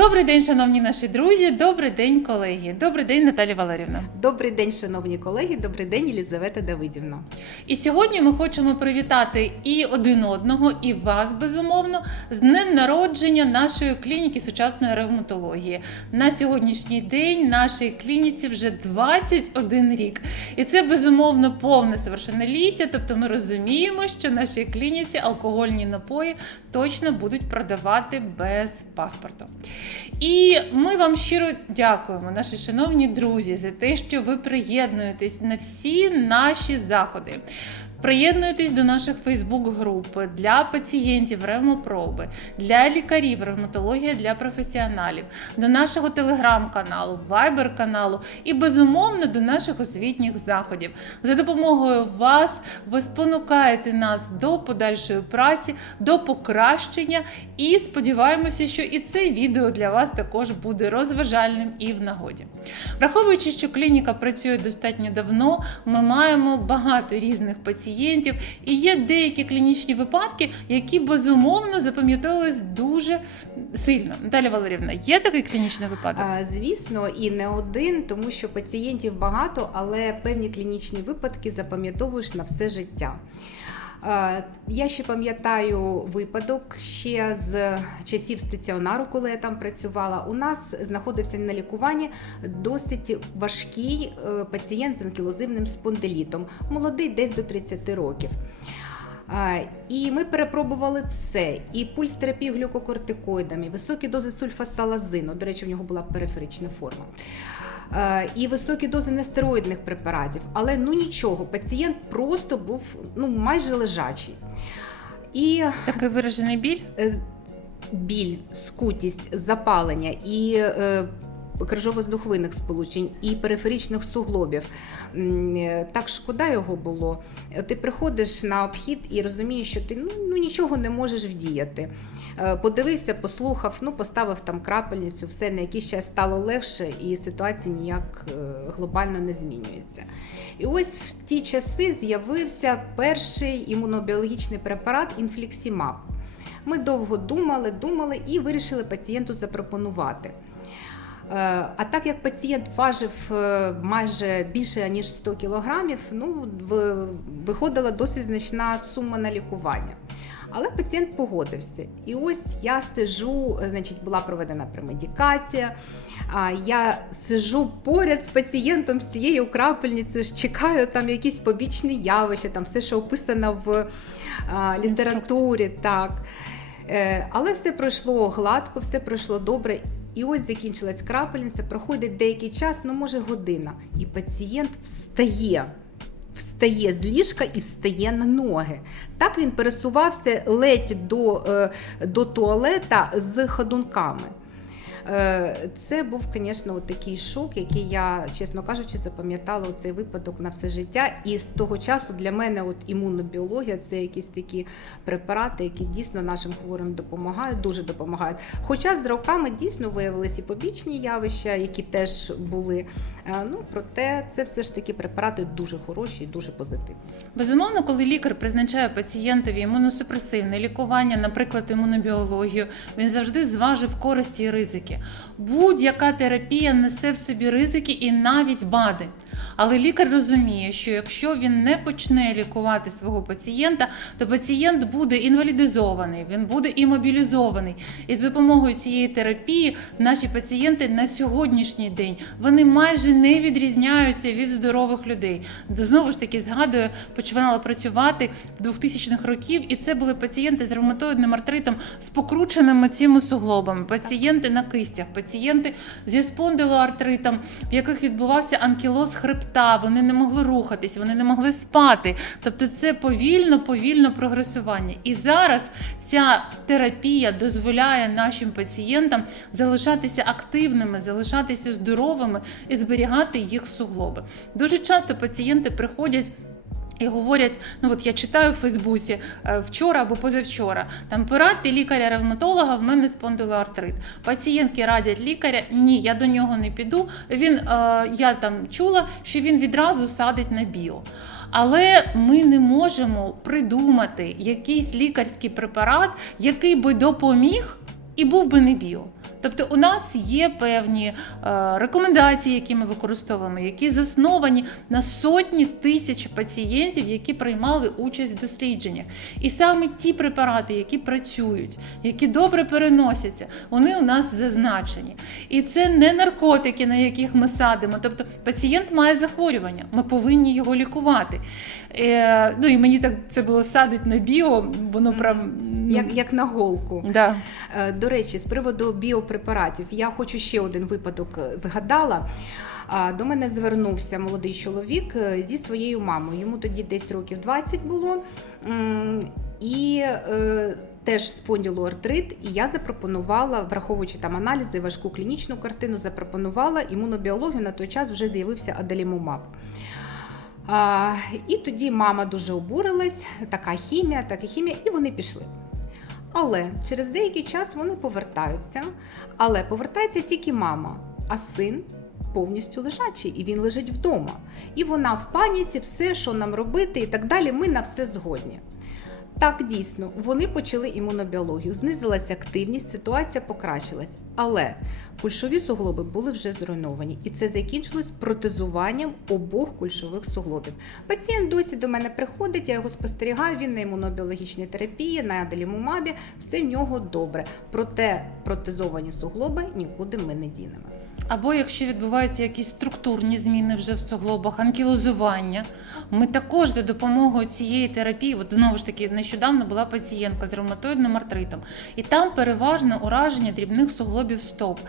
Добрий день, шановні наші друзі. Добрий день, колеги. Добрий день, Наталі Валерівна. Добрий день, шановні колеги. Добрий день, Єлізавета Давидівна. І сьогодні ми хочемо привітати і один одного, і вас, безумовно, з днем народження нашої клініки сучасної ревматології. На сьогоднішній день нашій клініці вже 21 рік. І це безумовно повне совершенноліття. Тобто ми розуміємо, що нашій клініці алкогольні напої точно будуть продавати без паспорту. І ми вам щиро дякуємо, наші шановні друзі, за те, що ви приєднуєтесь на всі наші заходи. Приєднуйтесь до наших Фейсбук-груп для пацієнтів ревмопроби, для лікарів ревматологія для професіоналів, до нашого телеграм-каналу, вайбер-каналу і безумовно до наших освітніх заходів. За допомогою вас ви спонукаєте нас до подальшої праці, до покращення. І сподіваємося, що і це відео для вас також буде розважальним і в нагоді. Враховуючи, що клініка працює достатньо давно, ми маємо багато різних пацієнтів, і є деякі клінічні випадки, які безумовно запам'ятовувались дуже сильно. Наталя Валерівна, є такий клінічний випадок? А, звісно, і не один, тому що пацієнтів багато, але певні клінічні випадки запам'ятовуєш на все життя. Я ще пам'ятаю випадок ще з часів стаціонару, коли я там працювала. У нас знаходився на лікуванні досить важкий е, пацієнт з анкілозивним спондилітом, молодий, десь до 30 років. І ми перепробували все: і пульс терапію глюкокортикоїдами, високі дози сульфасалазину. До речі, в нього була периферична форма. А, І високі дози нестероїдних препаратів. Але ну нічого, пацієнт просто був ну майже лежачий. І Такий виражений біль? е, біль, скутість, запалення і е, крижово-здуховинних сполучень, і периферичних суглобів. Е, Так шкода його було. Е, Ти приходиш на обхід і розумієш, що ти ну, ну нічого не можеш вдіяти. Е, Подивився, послухав, ну поставив там крапельницю, все на якийсь час стало легше, і ситуація ніяк е, глобально не змінюється. І ось в ті часи з'явився перший імунобіологічний препарат інфліксімаб. Ми довго думали, думали і вирішили пацієнту запропонувати. Е, А так як пацієнт важив майже більше ніж 100 кілограмів, ну виходила досить значна сума на лікування. Але пацієнт погодився. І ось я сижу, е, значить, була проведена премедикація. Я сижу поряд з пацієнтом з цією крапельницею, чекаю там якісь побічні явища, там все, що описано в літературі. Так. Е, Але все пройшло гладко, все пройшло добре. І ось закінчилась крапельниця, проходить деякий час, ну може година, і пацієнт встає. Встає з ліжка і встає на ноги. Так він пересувався ледь до, е, до туалета з ходунками. Е, Це був, звісно, такий шок, який я, чесно кажучи, запам'ятала цей випадок на все життя. І з того часу для мене от імунобіологія це якісь такі препарати, які дійсно нашим хворим допомагають, дуже допомагають. Хоча з роками дійсно виявилися і побічні явища, які теж були. Е, Ну, проте це все ж таки препарати дуже хороші і дуже позитивні. Безумовно, коли лікар призначає пацієнтові імуносупресивне лікування, наприклад, імунобіологію, він завжди зважив користі і ризики. Будь-яка терапія несе в собі ризики і навіть бади. Але лікар розуміє, що якщо він не почне лікувати свого пацієнта, то пацієнт буде інвалідизований, він буде імобілізований. І з допомогою цієї терапії наші пацієнти на сьогоднішній день вони майже не відрізняються від здорових людей. Знову ж таки, згадую, починала працювати в 2000-х років, і це були пацієнти з ревматоїдним артритом з покрученими цими суглобами, пацієнти на кистях, пацієнти зі спондилоартритом, в яких відбувався анкілоз хребта, вони не могли рухатись, вони не могли спати. Тобто це повільно, повільно прогресування. І зараз ця терапія дозволяє нашим пацієнтам залишатися активними, залишатися здоровими і зберігати їх суглоби. Дуже часто пацієнти приходять. І говорять, ну от я читаю в Фейсбуці е, вчора або позавчора. Там порадьте лікаря-ревматолога, в мене спондилоартрит. Пацієнтки радять лікаря, ні, я до нього не піду. Він е, я там чула, що він відразу садить на біо. Але ми не можемо придумати якийсь лікарський препарат, який би допоміг і був би не біо. Тобто, у нас є певні е, рекомендації, які ми використовуємо, які засновані на сотні тисяч пацієнтів, які приймали участь в дослідженнях. І саме ті препарати, які працюють, які добре переносяться, вони у нас зазначені. І це не наркотики, на яких ми садимо. Тобто пацієнт має захворювання, ми повинні його лікувати. Е, ну і мені так це було садить на біо, воно прям ну, Як, як на голку. Да. Е, До речі, з приводу біопрепаратів, я хочу ще один випадок е, згадала. До мене звернувся молодий чоловік е, зі своєю мамою. Йому тоді десь років 20 було. І е, теж спонділоартрит, і я запропонувала, враховуючи там аналізи, важку клінічну картину, запропонувала імунобіологію. На той час вже з'явився аделімумаб. А, і тоді мама дуже обурилась, така хімія, така хімія, і вони пішли. Але через деякий час вони повертаються. Але повертається тільки мама, а син повністю лежачий, і він лежить вдома. І вона в паніці, все, що нам робити, і так далі. Ми на все згодні. Так, дійсно, вони почали імунобіологію, знизилася активність, ситуація покращилась. Але кульшові суглоби були вже зруйновані, і це закінчилось протезуванням обох кульшових суглобів. Пацієнт досі до мене приходить, я його спостерігаю. Він на імунобіологічній терапії, на аделімумабі, все в нього добре. Проте протезовані суглоби нікуди ми не дінемо. Або якщо відбуваються якісь структурні зміни вже в суглобах, анкілозування, ми також за допомогою цієї терапії, от знову ж таки, нещодавно була пацієнтка з ревматоїдним артритом, і там переважно ураження дрібних суглобів стоп.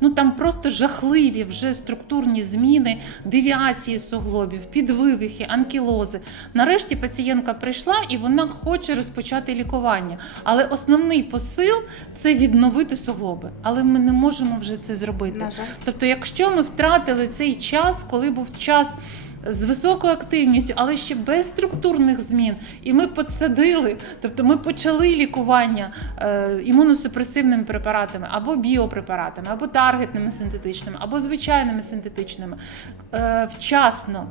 Ну там просто жахливі вже структурні зміни, девіації суглобів, підвивихи, анкілози. Нарешті пацієнтка прийшла і вона хоче розпочати лікування. Але основний посил це відновити суглоби. Але ми не можемо вже це зробити. Тобто, якщо ми втратили цей час, коли був час з високою активністю, але ще без структурних змін, і ми подсадили, тобто ми почали лікування е, імуносупресивними препаратами або біопрепаратами, або таргетними синтетичними, або звичайними синтетичними, е, вчасно.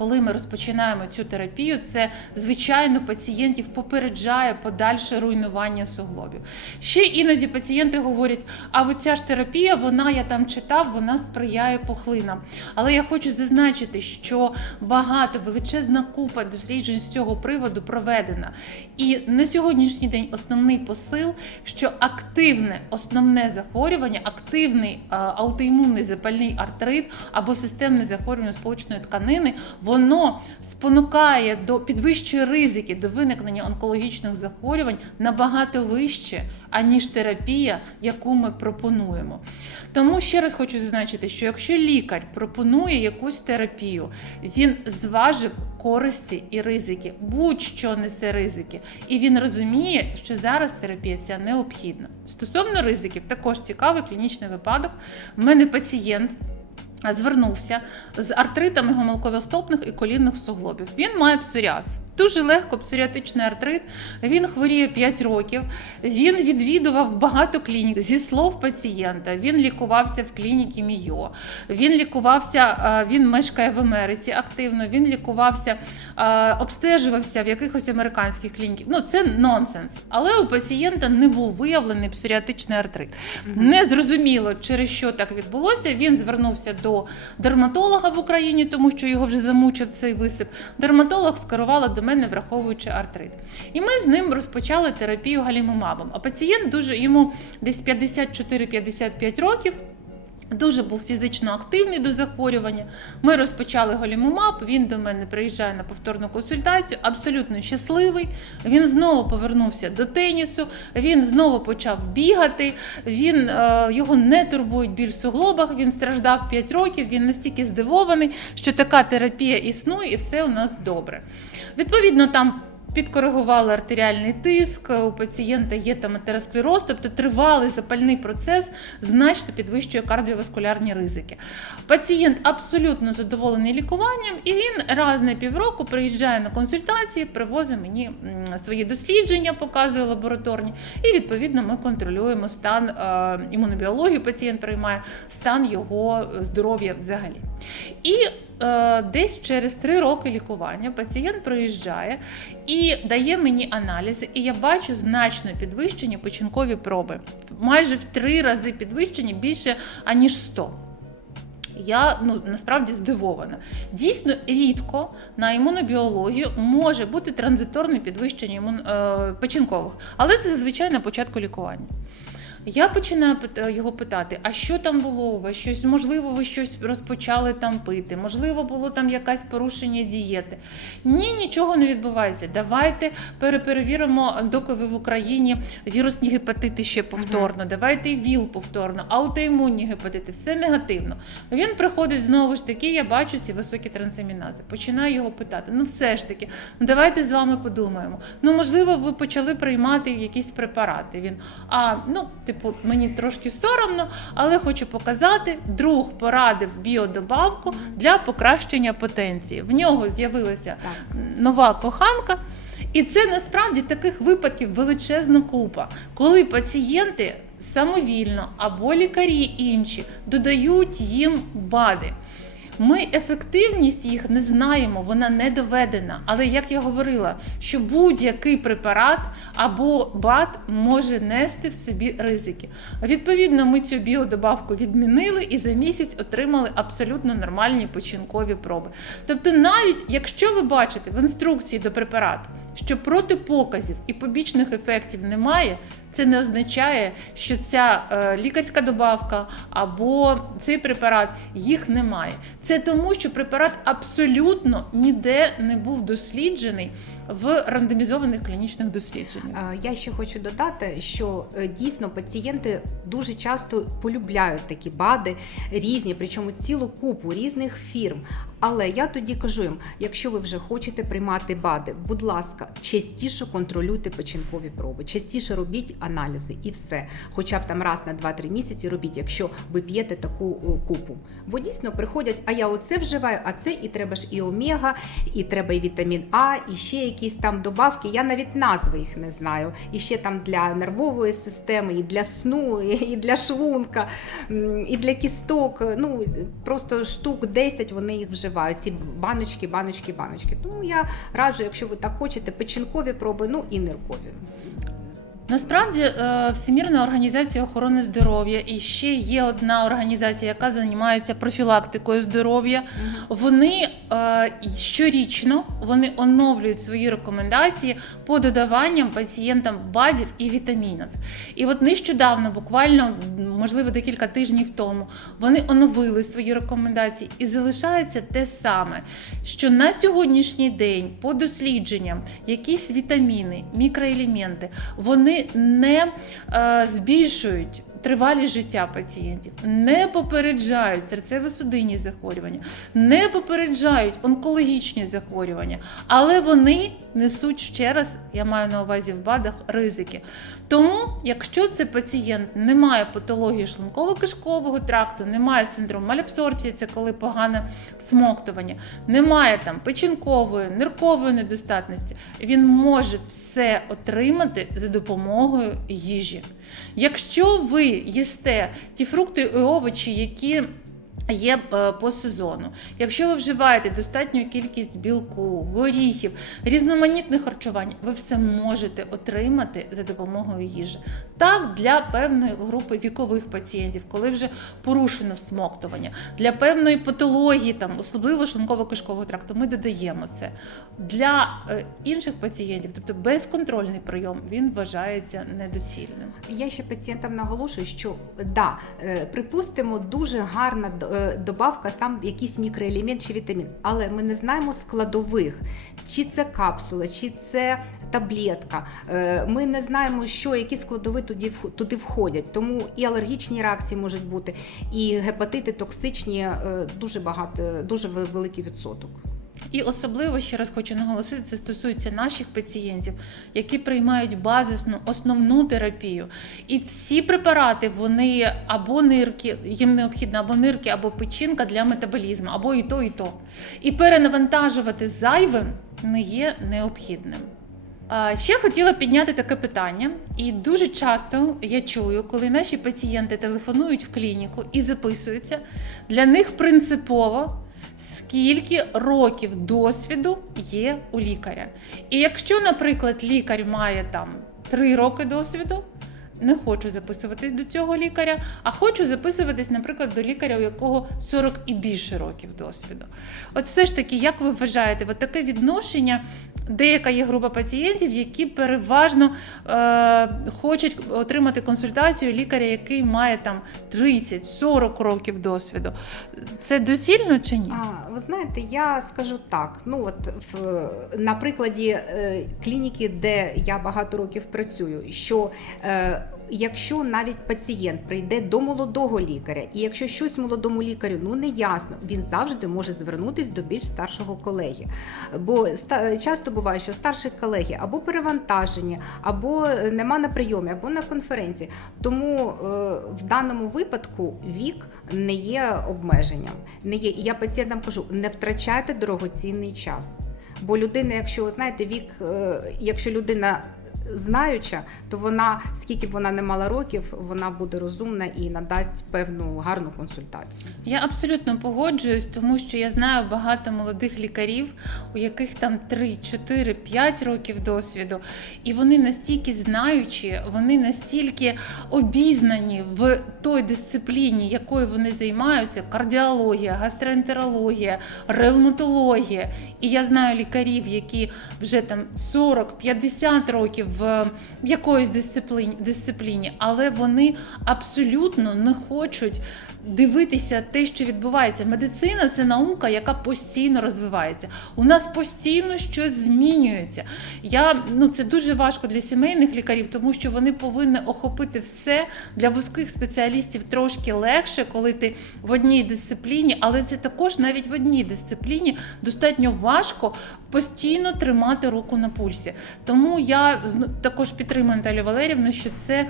Коли ми розпочинаємо цю терапію, це звичайно пацієнтів попереджає подальше руйнування суглобів. Ще іноді пацієнти говорять: а оця ж терапія, вона я там читав, вона сприяє пухлинам. Але я хочу зазначити, що багато величезна купа досліджень з цього приводу проведена. І на сьогоднішній день основний посил, що активне основне захворювання, активний аутоімунний запальний артрит або системне захворювання сполучної тканини, воно спонукає до підвищує ризики до виникнення онкологічних захворювань набагато вище, аніж терапія, яку ми пропонуємо. Тому ще раз хочу зазначити, що якщо лікар пропонує якусь терапію, він зважив користі і ризики, будь-що несе ризики, і він розуміє, що зараз терапія ця необхідна. Стосовно ризиків, також цікавий клінічний випадок. У мене пацієнт. Звернувся з артритами гомолковостопних і колінних суглобів. Він має псоріаз. Дуже легко псоріатичний артрит. Він хворіє 5 років. Він відвідував багато клінік зі слов пацієнта. Він лікувався в клініці Мійо. Він лікувався, він мешкає в Америці активно. Він лікувався, обстежувався в якихось американських клініках. Ну це нонсенс. Але у пацієнта не був виявлений псоріатичний артрит. Не зрозуміло, через що так відбулося. Він звернувся до дерматолога в Україні, тому що його вже замучив цей висип. Дерматолог скерувала до мене, враховуючи артрит. І ми з ним розпочали терапію галімумабом. А пацієнт дуже йому десь 54-55 років. Дуже був фізично активний до захворювання. Ми розпочали голімумаб. Він до мене приїжджає на повторну консультацію, абсолютно щасливий. Він знову повернувся до тенісу. Він знову почав бігати. Він е, його не турбують біль в суглобах. Він страждав 5 років. Він настільки здивований, що така терапія існує, і все у нас добре. Відповідно, там. Підкоригували артеріальний тиск, у пацієнта є там атеросклероз, тобто тривалий запальний процес значно підвищує кардіоваскулярні ризики. Пацієнт абсолютно задоволений лікуванням, і він раз на півроку приїжджає на консультації, привозить мені свої дослідження, показує лабораторні, і відповідно ми контролюємо стан е, імунобіології. Пацієнт приймає стан його здоров'я взагалі. І е, десь через три роки лікування пацієнт приїжджає і дає мені аналізи, і я бачу значно підвищені печінкові проби. Майже в три рази підвищені більше аніж 100. Я ну насправді здивована. Дійсно, рідко на імунобіологію може бути транзиторне підвищення імун... е, печінкових, але це зазвичай на початку лікування. Я починаю його питати: а що там було у вас? Щось можливо, ви щось розпочали там пити? Можливо, було там якесь порушення дієти? Ні, нічого не відбувається. Давайте переперевіримо, доки ви в Україні вірусні гепатити ще повторно. Давайте ВІЛ повторно, аутоімунні гепатити, все негативно. Він приходить знову ж таки, я бачу ці високі трансамінази. Починаю його питати: ну все ж таки, ну давайте з вами подумаємо. Ну, можливо, ви почали приймати якісь препарати. Він, а ну, типу, мені трошки соромно, але хочу показати. Друг порадив біодобавку для покращення потенції. В нього з'явилася нова коханка. І це насправді таких випадків величезна купа, коли пацієнти самовільно або лікарі інші додають їм БАДи. Ми ефективність їх не знаємо, вона не доведена. Але як я говорила, що будь-який препарат або БАД може нести в собі ризики. Відповідно, ми цю біодобавку відмінили і за місяць отримали абсолютно нормальні печінкові проби. Тобто, навіть якщо ви бачите в інструкції до препарату, що протипоказів і побічних ефектів немає, це не означає, що ця е, лікарська добавка або цей препарат їх немає. Це тому, що препарат абсолютно ніде не був досліджений в рандомізованих клінічних дослідженнях. Е, Я ще хочу додати, що е, дійсно пацієнти дуже часто полюбляють такі БАДи різні, причому цілу купу різних фірм. Але я тоді кажу їм: якщо ви вже хочете приймати БАДи, будь ласка, частіше контролюйте печінкові проби, частіше робіть аналізи і все. Хоча б там раз на 2-3 місяці робіть, якщо ви п'єте таку купу. Бо дійсно приходять, а я оце вживаю, а це і треба ж і омега, і треба і вітамін А, і ще якісь там добавки. Я навіть назви їх не знаю. І ще там для нервової системи, і для сну, і для шлунка, і для кісток. Ну просто штук 10 вони їх вживають. Ці баночки, баночки, баночки. Тому я раджу, якщо ви так хочете, печінкові проби, ну і ниркові. Насправді, е, Всемірна організація охорони здоров'я і ще є одна організація, яка займається профілактикою здоров'я. Вони е, щорічно вони оновлюють свої рекомендації по додаванням пацієнтам БАДів і вітамінів. І от нещодавно, буквально можливо декілька тижнів тому, вони оновили свої рекомендації і залишається те саме, що на сьогоднішній день по дослідженням якісь вітаміни, мікроелементи, вони не е, збільшують. Тривалість життя пацієнтів не попереджають серцево-судинні захворювання, не попереджають онкологічні захворювання, але вони несуть ще раз, я маю на увазі в БАДах, ризики. Тому, якщо це пацієнт не має патології шлунково-кишкового тракту, не має синдрому малябсорбції, це коли погане всмоктування, немає там печінкової, ниркової недостатності, він може все отримати за допомогою їжі. Якщо ви їсте ті фрукти і овочі, які Є е, по сезону. Якщо ви вживаєте достатню кількість білку, горіхів, різноманітних харчувань, ви все можете отримати за допомогою їжі. Так, для певної групи вікових пацієнтів, коли вже порушено всмоктування, для певної патології, там, особливо шлунково-кишкового тракту, ми додаємо це. Для е, інших пацієнтів, тобто безконтрольний прийом, він вважається недоцільним. Я ще пацієнтам наголошую, що да, е, припустимо, дуже гарна добавка, сам якийсь мікроелемент чи вітамін, але ми не знаємо складових, чи це капсула, чи це таблетка. Е, Ми не знаємо, що які складові туди туди входять. Тому і алергічні реакції можуть бути, і гепатити токсичні е, дуже багато, дуже великий відсоток. І особливо ще раз хочу наголосити, це стосується наших пацієнтів, які приймають базисну основну терапію. І всі препарати вони або нирки, їм необхідно або нирки, або печінка для метаболізму, або і то, і то. І перенавантажувати зайвим не є необхідним. Ще хотіла підняти таке питання, і дуже часто я чую, коли наші пацієнти телефонують в клініку і записуються, для них принципово скільки років досвіду є у лікаря. І якщо, наприклад, лікар має там 3 роки досвіду, не хочу записуватись до цього лікаря, а хочу записуватись, наприклад, до лікаря, у якого 40 і більше років досвіду. От все ж таки, як ви вважаєте, от таке відношення, деяка є група пацієнтів, які переважно е, хочуть отримати консультацію лікаря, який має там 30-40 років досвіду. Це доцільно чи ні? А, ви знаєте, я скажу так. Ну от в, на прикладі е, клініки, де я багато років працюю, що е, якщо навіть пацієнт прийде до молодого лікаря, і якщо щось молодому лікарю ну не ясно, він завжди може звернутися до більш старшого колеги. Бо часто буває, що старші колеги або перевантажені, або е, нема на прийомі, або на конференції. Тому е, в даному випадку вік не є обмеженням. Не є. І я пацієнтам кажу: не втрачайте дорогоцінний час. Бо людина, якщо знаєте, вік, е, якщо людина знаюча, то вона, скільки б вона не мала років, вона буде розумна і надасть певну гарну консультацію. Я абсолютно погоджуюсь, тому що я знаю багато молодих лікарів, у яких там 3, 4, 5 років досвіду, і вони настільки знаючі, вони настільки обізнані в той дисципліні, якою вони займаються: кардіологія, гастроентерологія, ревматологія. І я знаю лікарів, які вже там 40-50 років в якоїсь дисципліні, дисципліні, але вони абсолютно не хочуть дивитися те, що відбувається. Медицина це наука, яка постійно розвивається. У нас постійно щось змінюється. Я ну це дуже важко для сімейних лікарів, тому що вони повинні охопити все для вузьких спеціалістів трошки легше, коли ти в одній дисципліні, але це також навіть в одній дисципліні достатньо важко постійно тримати руку на пульсі. Тому я також підтримую Наталію Валерівну, що це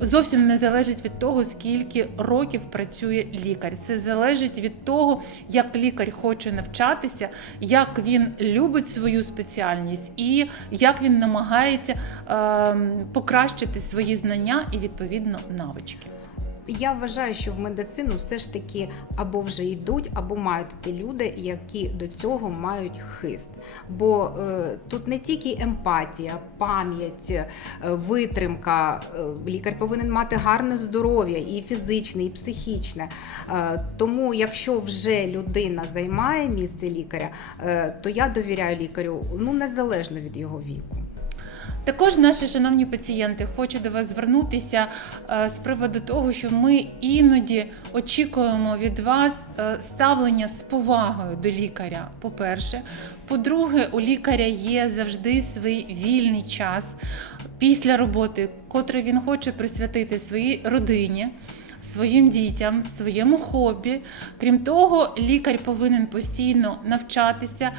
зовсім не залежить від того, скільки років працює лікар. Це залежить від того, як лікар хоче навчатися, як він любить свою спеціальність і як він намагається е, покращити свої знання і відповідно навички. Я вважаю, що в медицину все ж таки або вже йдуть, або мають йти люди, які до цього мають хист. Бо е, тут не тільки емпатія, пам'ять, е, витримка. Е, лікар повинен мати гарне здоров'я, і фізичне, і психічне. Е, тому, якщо вже людина займає місце лікаря, е, то я довіряю лікарю ну незалежно від його віку. Також, наші шановні пацієнти, хочу до вас звернутися е, з приводу того, що ми іноді очікуємо від вас е, ставлення з повагою до лікаря. По-перше, по-друге, у лікаря є завжди свій вільний час після роботи, котрий він хоче присвятити своїй родині. Своїм дітям, своєму хобі. Крім того, лікар повинен постійно навчатися.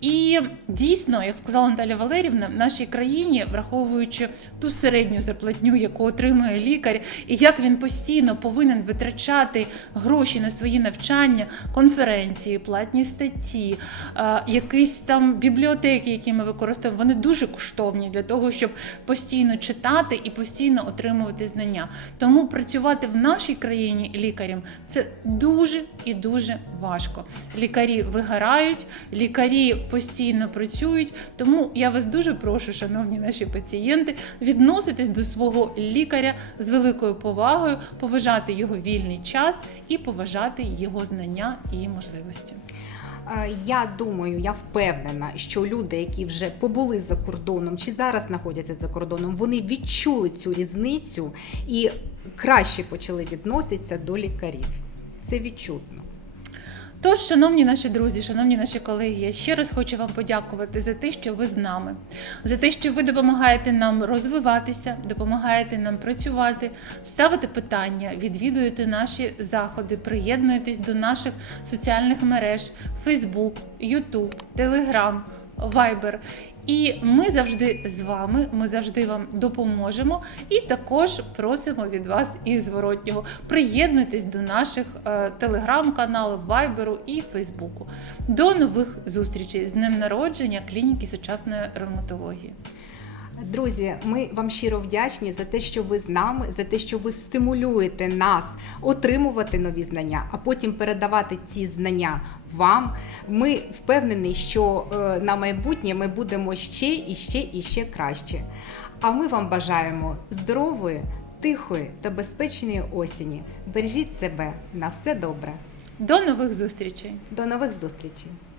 І дійсно, як сказала Наталя Валерівна, в нашій країні, враховуючи ту середню зарплатню, яку отримує лікар, і як він постійно повинен витрачати гроші на свої навчання, конференції, платні статті, е, якісь там бібліотеки, які ми використовуємо, вони дуже коштовні для того, щоб постійно читати і постійно отримувати знання. Тому працювати в нашій країні лікарем це дуже і дуже важко. Лікарі вигорають, лікарі постійно працюють. Тому я вас дуже прошу, шановні наші пацієнти, відноситись до свого лікаря з великою повагою, поважати його вільний час і поважати його знання і можливості. Е, Я думаю, я впевнена, що люди, які вже побули за кордоном чи зараз знаходяться за кордоном, вони відчули цю різницю і краще почали відноситися до лікарів. Це відчутно. Тож, шановні наші друзі, шановні наші колеги, я ще раз хочу вам подякувати за те, що ви з нами, за те, що ви допомагаєте нам розвиватися, допомагаєте нам працювати, ставити питання, відвідуєте наші заходи, приєднуєтесь до наших соціальних мереж Facebook, YouTube, Telegram, Viber. І ми завжди з вами, ми завжди вам допоможемо і також просимо від вас і зворотнього. Приєднуйтесь до наших е, телеграм-каналів, вайберу і Фейсбуку. До нових зустрічей з днем народження клініки сучасної ревматології. Друзі, ми вам щиро вдячні за те, що ви з нами, за те, що ви стимулюєте нас отримувати нові знання, а потім передавати ці знання вам. Ми впевнені, що е, на майбутнє ми будемо ще і ще і ще краще. А ми вам бажаємо здорової, тихої та безпечної осені. Бережіть себе на все добре. До нових зустрічей! До нових зустрічей!